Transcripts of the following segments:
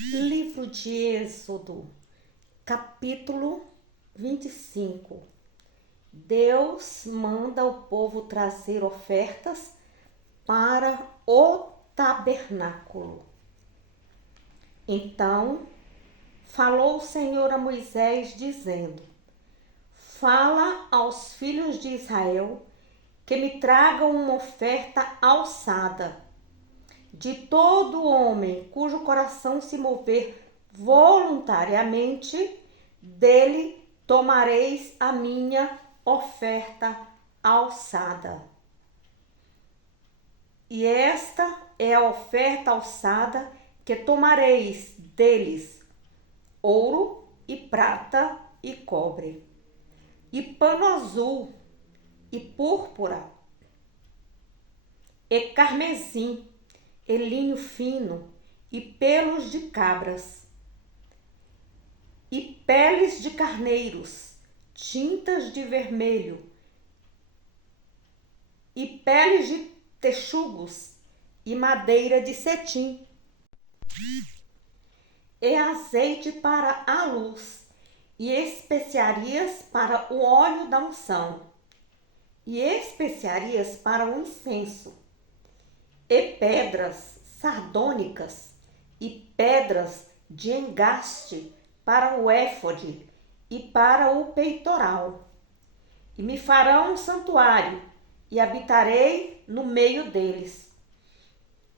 Livro de Êxodo, capítulo 25. Deus manda o povo trazer ofertas para o tabernáculo. Então falou o Senhor a Moisés, dizendo: Fala aos filhos de Israel que me tragam uma oferta alçada. De todo homem cujo coração se mover voluntariamente, dele tomareis a minha oferta alçada. E esta é a oferta alçada que tomareis deles: ouro e prata e cobre, e pano azul, e púrpura, e carmesim, e linho fino, e pelos de cabras, e peles de carneiros, tintas de vermelho, e peles de texugos, e madeira de cetim, e azeite para a luz, e especiarias para o óleo da unção, e especiarias para o incenso, e pedras sardônicas, e pedras de engaste para o éfode e para o peitoral. E me farão um santuário, e habitarei no meio deles,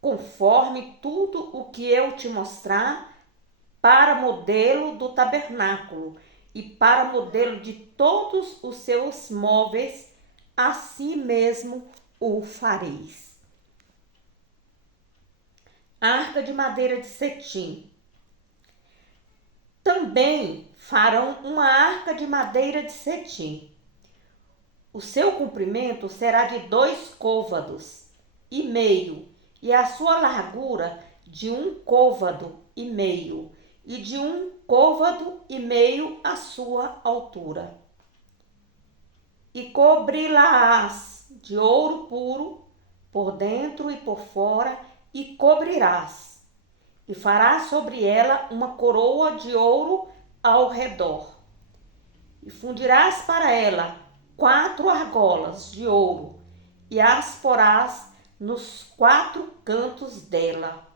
conforme tudo o que eu te mostrar, para modelo do tabernáculo e para modelo de todos os seus móveis, assim mesmo o fareis. Arca de madeira de cetim. Também farão uma arca de madeira de cetim. O seu comprimento será de 2 côvados e meio, e a sua largura de 1 côvado e meio, e de 1 côvado e meio a sua altura. E cobri-la-ás de ouro puro, por dentro e por fora, e cobrirás. E farás sobre ela uma coroa de ouro ao redor. E fundirás para ela 4 argolas de ouro, e as porás nos 4 cantos dela.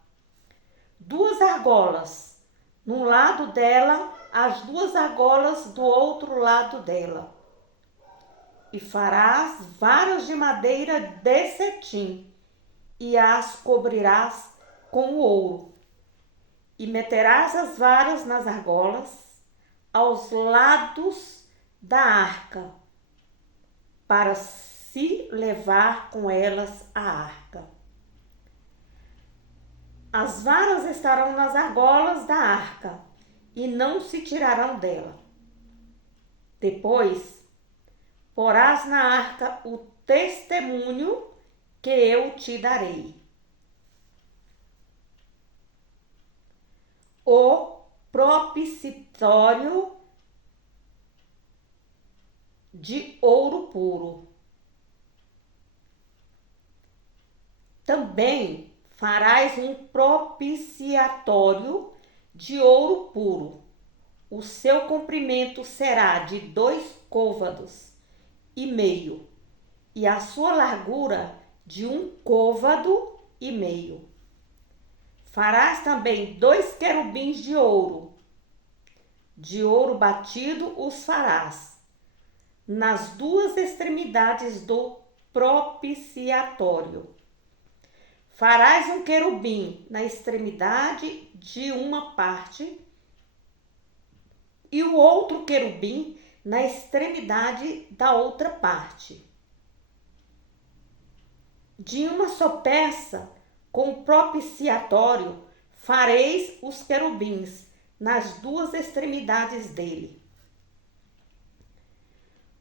2 argolas num lado dela, as 2 argolas do outro lado dela. E farás varas de madeira de cetim, e as cobrirás com ouro. E meterás as varas nas argolas, aos lados da arca, para se levar com elas a arca. As varas estarão nas argolas da arca, e não se tirarão dela. Depois, porás na arca o testemunho que eu te darei. O propiciatório de ouro puro. Também farás um propiciatório de ouro puro. O seu comprimento será de 2 côvados e meio, e a sua largura de 1 côvado e meio. Farás também 2 querubins de ouro batido os farás nas 2 extremidades do propiciatório. Farás um querubim na extremidade de uma parte, e o outro querubim na extremidade da outra parte. De uma só peça, com o propiciatório, fareis os querubins nas 2 extremidades dele.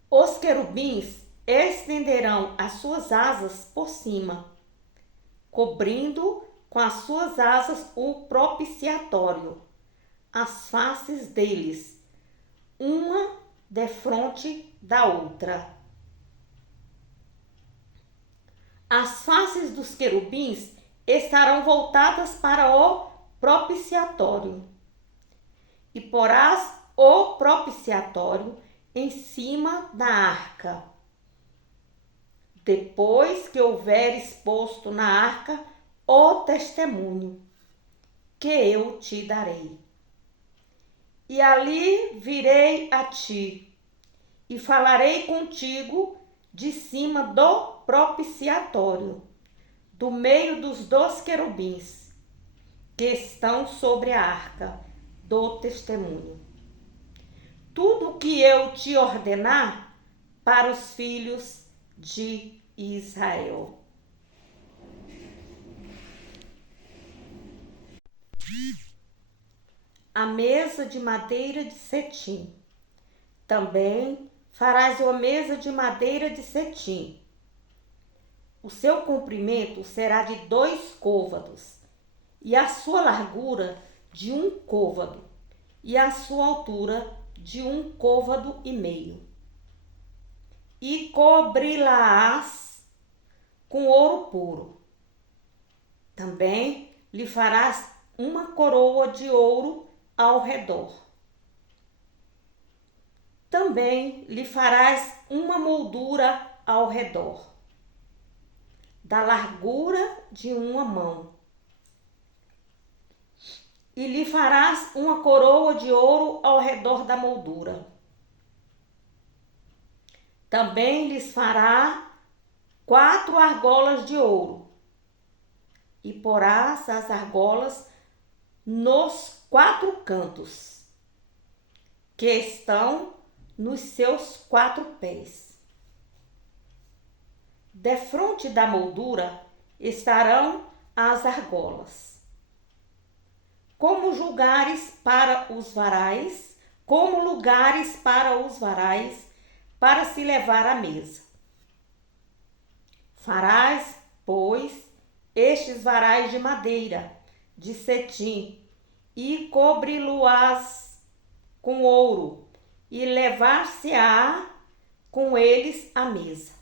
Os querubins estenderão as suas asas por cima, cobrindo com as suas asas o propiciatório, as faces deles, uma defronte da outra. As faces dos querubins estarão voltadas para o propiciatório, e porás o propiciatório em cima da arca. Depois que houveres posto na arca o testemunho que eu te darei. E ali virei a ti, e falarei contigo de cima do propiciatório, do meio dos 2 querubins que estão sobre a arca do testemunho. Tudo o que eu te ordenar para os filhos de Israel. A mesa de madeira de cetim. Também farás uma mesa de madeira de cetim. O seu comprimento será de 2 côvados, e a sua largura de 1 côvado, e a sua altura de 1 côvado e meio. E cobri-la-ás com ouro puro. Também lhe farás uma coroa de ouro ao redor. Também lhe farás uma moldura ao redor, da largura de 1 mão. E lhe farás uma coroa de ouro ao redor da moldura. Também lhes fará 4 argolas de ouro, e porás as argolas nos 4 cantos, que estão nos seus 4 pés. Defronte da moldura estarão as argolas. Como lugares para os varais para se levar à mesa. Farás, pois, estes varais de madeira, de cetim, e cobri-lo-ás com ouro, e levar-se-á com eles à mesa.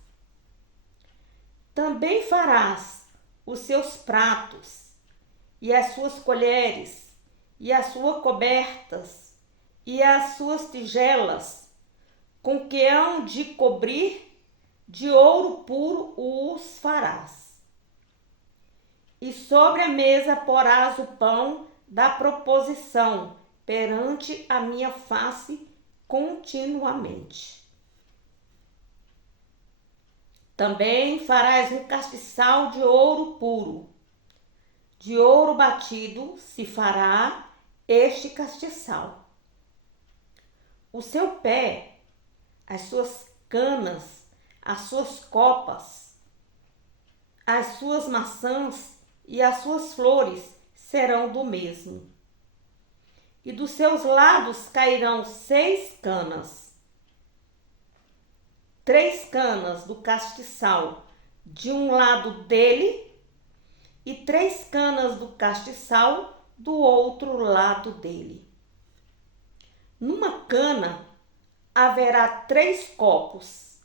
Também farás os seus pratos, e as suas colheres, e as suas cobertas, e as suas tigelas, com que hão de cobrir, de ouro puro os farás. E sobre a mesa porás o pão da proposição perante a minha face continuamente. Também farás um castiçal de ouro puro. De ouro batido se fará este castiçal. O seu pé, as suas canas, as suas copas, as suas maçãs e as suas flores serão do mesmo. E dos seus lados cairão 6 canas. 3 canas do castiçal de um lado dele, e 3 canas do castiçal do outro lado dele. Numa cana haverá 3 copos,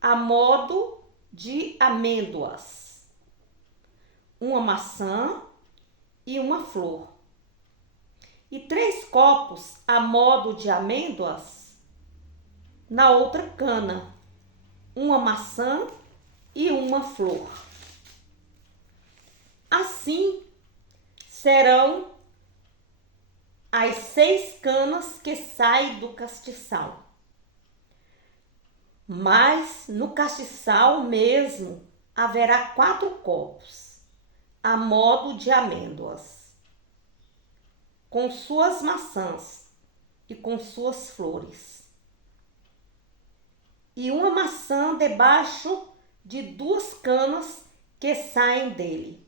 a modo de amêndoas, uma maçã e uma flor. E 3 copos a modo de amêndoas na outra cana, uma maçã e uma flor. Assim serão as 6 canas que saem do castiçal. Mas no castiçal mesmo haverá 4 copos, a modo de amêndoas, com suas maçãs e com suas flores. E uma maçã debaixo de 2 canas que saem dele.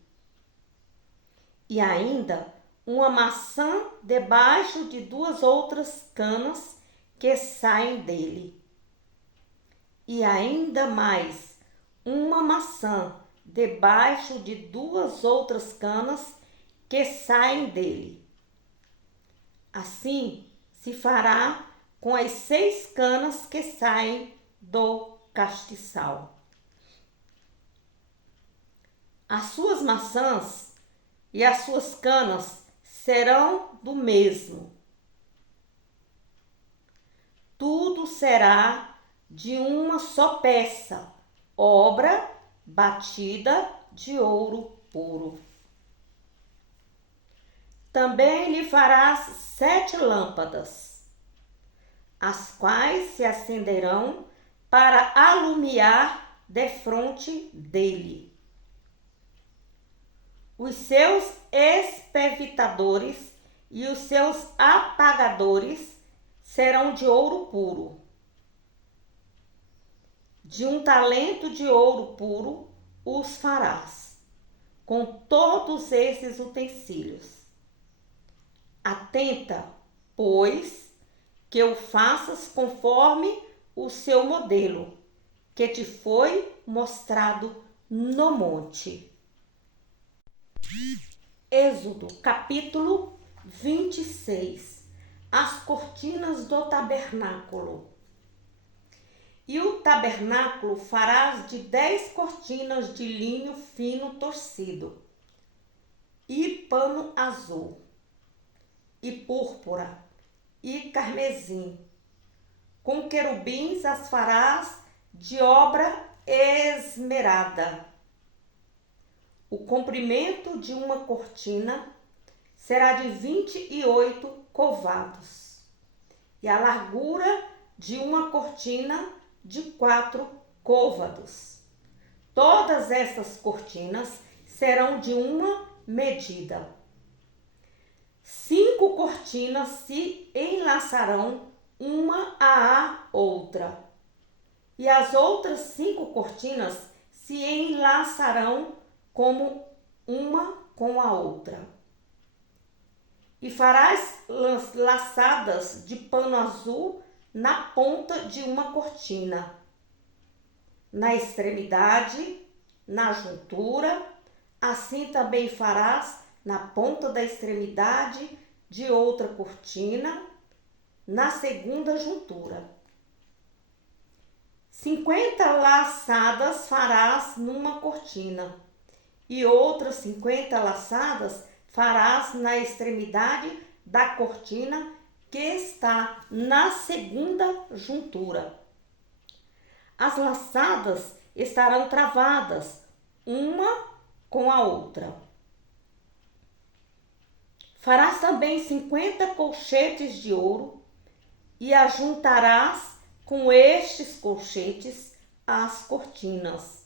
E ainda uma maçã debaixo de 2 outras canas que saem dele. E ainda mais uma maçã debaixo de 2 outras canas que saem dele. Assim se fará com as 6 canas que saem do castiçal. As suas maçãs e as suas canas serão do mesmo. Tudo será de uma só peça, obra batida de ouro puro. Também lhe farás 7 lâmpadas, as quais se acenderão para alumiar defronte dele. Os seus espevitadores e os seus apagadores serão de ouro puro. De um talento de ouro puro os farás, com todos esses utensílios. Atenta, pois, que o faças conforme o seu modelo, que te foi mostrado no monte. Êxodo, capítulo 26. As cortinas do tabernáculo. E o tabernáculo farás de 10 cortinas de linho fino torcido, e pano azul, e púrpura, e carmesim. Com querubins as farás de obra esmerada. O comprimento de uma cortina será de 28 covados, e a largura de uma cortina de 4 côvados. Todas essas cortinas serão de uma medida. 5 cortinas se enlaçarão uma à outra, e as outras 5 cortinas se enlaçarão como uma com a outra. E farás laçadas de pano azul na ponta de uma cortina, na extremidade, na juntura. Assim também farás na ponta da extremidade de outra cortina, na segunda juntura. 50 laçadas farás numa cortina, e outras 50 laçadas farás na extremidade da cortina que está na segunda juntura. As laçadas estarão travadas uma com a outra. Farás também 50 colchetes de ouro e ajuntarás com estes colchetes as cortinas,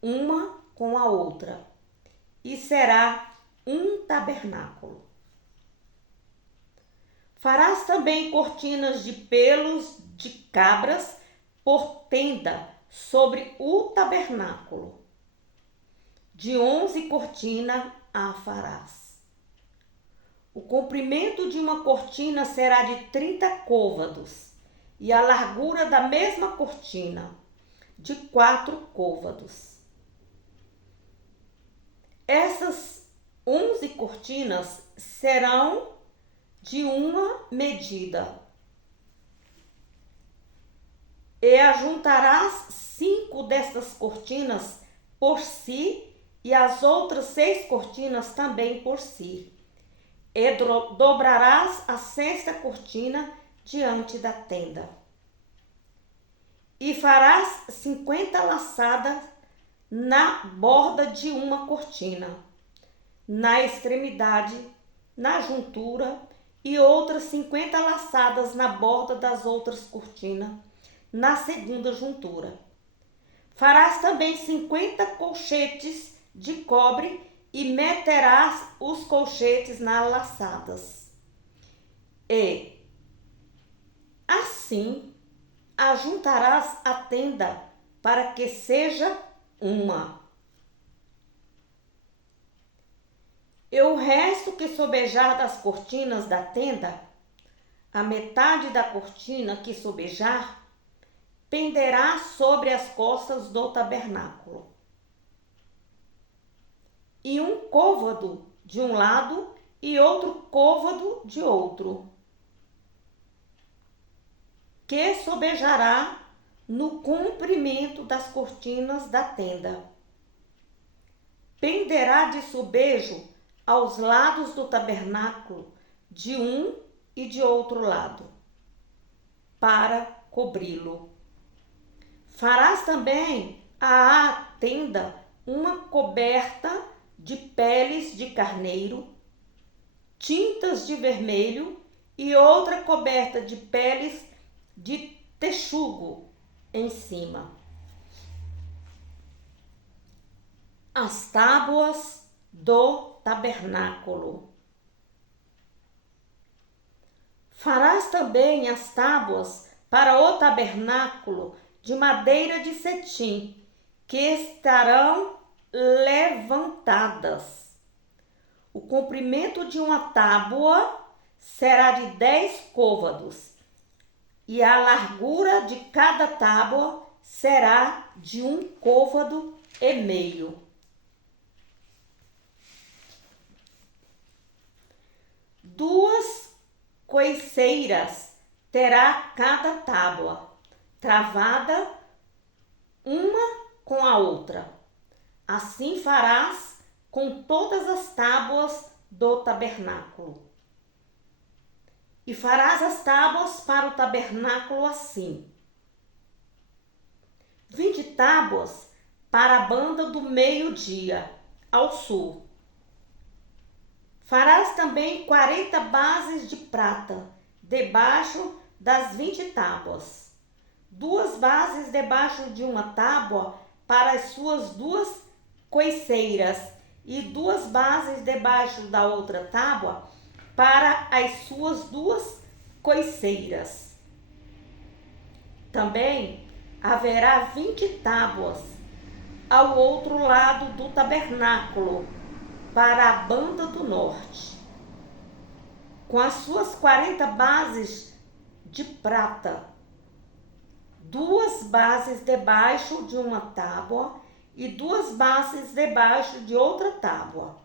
uma com a outra, e será um tabernáculo. Farás também cortinas de pelos de cabras por tenda sobre o tabernáculo. De 11 cortinas a farás. O comprimento de uma cortina será de 30 côvados, e a largura da mesma cortina, de 4 côvados. Essas 11 cortinas serão de uma medida. E ajuntarás 5 destas cortinas por si, e as outras 6 cortinas também por si. E dobrarás a 6ª cortina diante da tenda. E farás 50 laçadas na borda de uma cortina, na extremidade, na juntura, e outras 50 laçadas na borda das outras cortinas, na segunda juntura. Farás também 50 colchetes de cobre e meterás os colchetes nas laçadas. E assim ajuntarás a tenda para que seja uma. E o resto que sobejar das cortinas da tenda, a metade da cortina que sobejar, penderá sobre as costas do tabernáculo. E um côvado de um lado e outro côvado de outro, que sobejará no comprimento das cortinas da tenda. Penderá de sobejo aos lados do tabernáculo, de um e de outro lado, para cobri-lo. Farás também à tenda uma coberta de peles de carneiro, tintas de vermelho, e outra coberta de peles de texugo em cima. As tábuas do tabernáculo. Farás também as tábuas para o tabernáculo de madeira de cetim, que estarão levantadas. O comprimento de uma tábua será de 10 côvados, e a largura de cada tábua será de 1,5 côvados. 2 coiceiras terá cada tábua, travada uma com a outra. Assim farás com todas as tábuas do tabernáculo. E farás as tábuas para o tabernáculo assim: 20 tábuas para a banda do meio-dia, ao sul. Farás também 40 bases de prata, debaixo das 20 tábuas. 2 bases debaixo de uma tábua para as suas 2 coiceiras, e 2 bases debaixo da outra tábua para as suas 2 coiceiras. Também haverá 20 tábuas ao outro lado do tabernáculo, para a banda do norte, com as suas 40 bases de prata, 2 bases debaixo de uma tábua e 2 bases debaixo de outra tábua.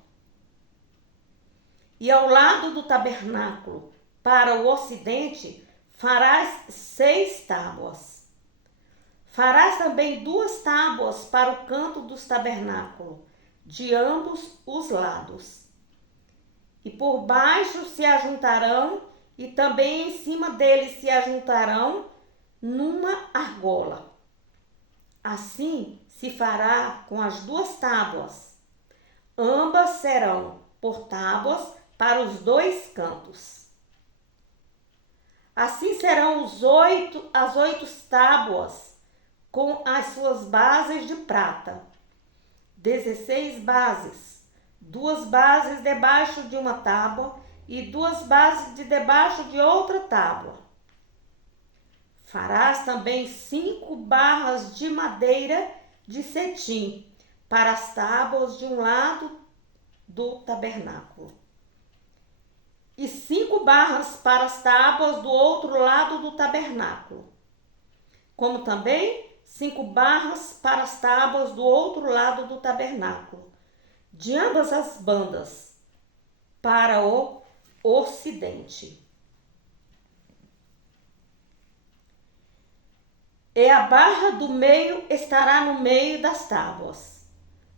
E ao lado do tabernáculo, para o ocidente, farás 6 tábuas. Farás também 2 tábuas para o canto dos tabernáculos, de ambos os lados. E por baixo se ajuntarão, e também em cima deles se ajuntarão numa argola. Assim se fará com as 2 tábuas. Ambas serão por tábuas para os 2 cantos. Assim serão as 8 tábuas com as suas bases de prata. 16 bases, 2 bases debaixo de uma tábua e 2 bases debaixo de outra tábua. Farás também 5 barras de madeira de cetim para as tábuas de um lado do tabernáculo, e 5 barras para as tábuas do outro lado do tabernáculo, como também 5 barras para as tábuas do outro lado do tabernáculo, de ambas as bandas, para o ocidente. E a barra do meio estará no meio das tábuas,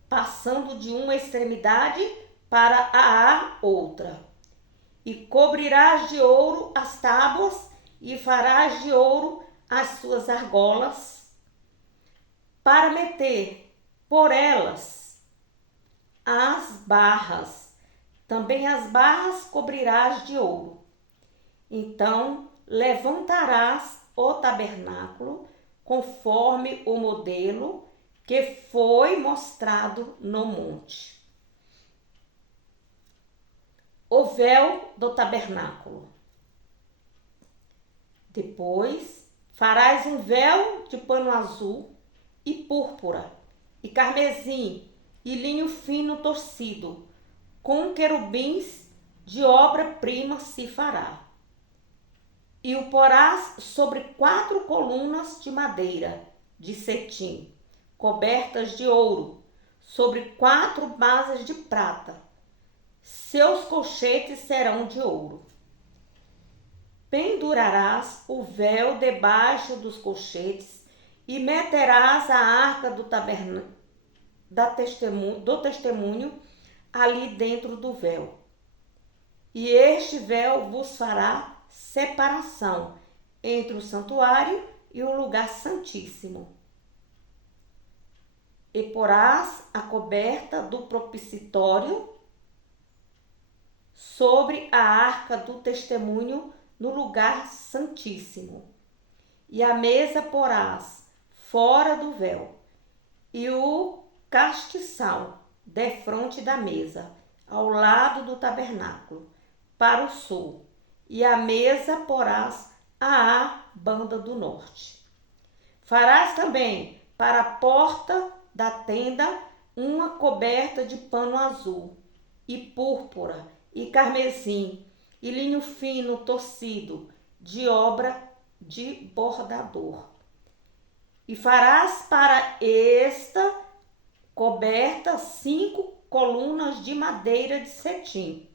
passando de uma extremidade para a outra. E cobrirás de ouro as tábuas e farás de ouro as suas argolas, para meter por elas as barras. Também as barras cobrirás de ouro. Então levantarás o tabernáculo conforme o modelo que foi mostrado no monte. O véu do tabernáculo. Depois farás um véu de pano azul e púrpura, e carmesim, e linho fino torcido, com querubins de obra-prima se fará. E o porás sobre 4 colunas de madeira de cetim, cobertas de ouro, sobre 4 bases de prata. Seus colchetes serão de ouro. Pendurarás o véu debaixo dos colchetes e meterás a arca do testemunho ali dentro do véu. E este véu vos fará separação entre o santuário e o lugar santíssimo. E porás a coberta do propiciatório sobre a arca do testemunho no lugar santíssimo. E a mesa porás fora do véu, e o castiçal defronte da mesa, ao lado do tabernáculo, para o sul, e a mesa porás à banda do norte. Farás também para a porta da tenda uma coberta de pano azul, e púrpura, e carmesim, e linho fino torcido, de obra de bordador. E farás para esta coberta 5 colunas de madeira de cetim.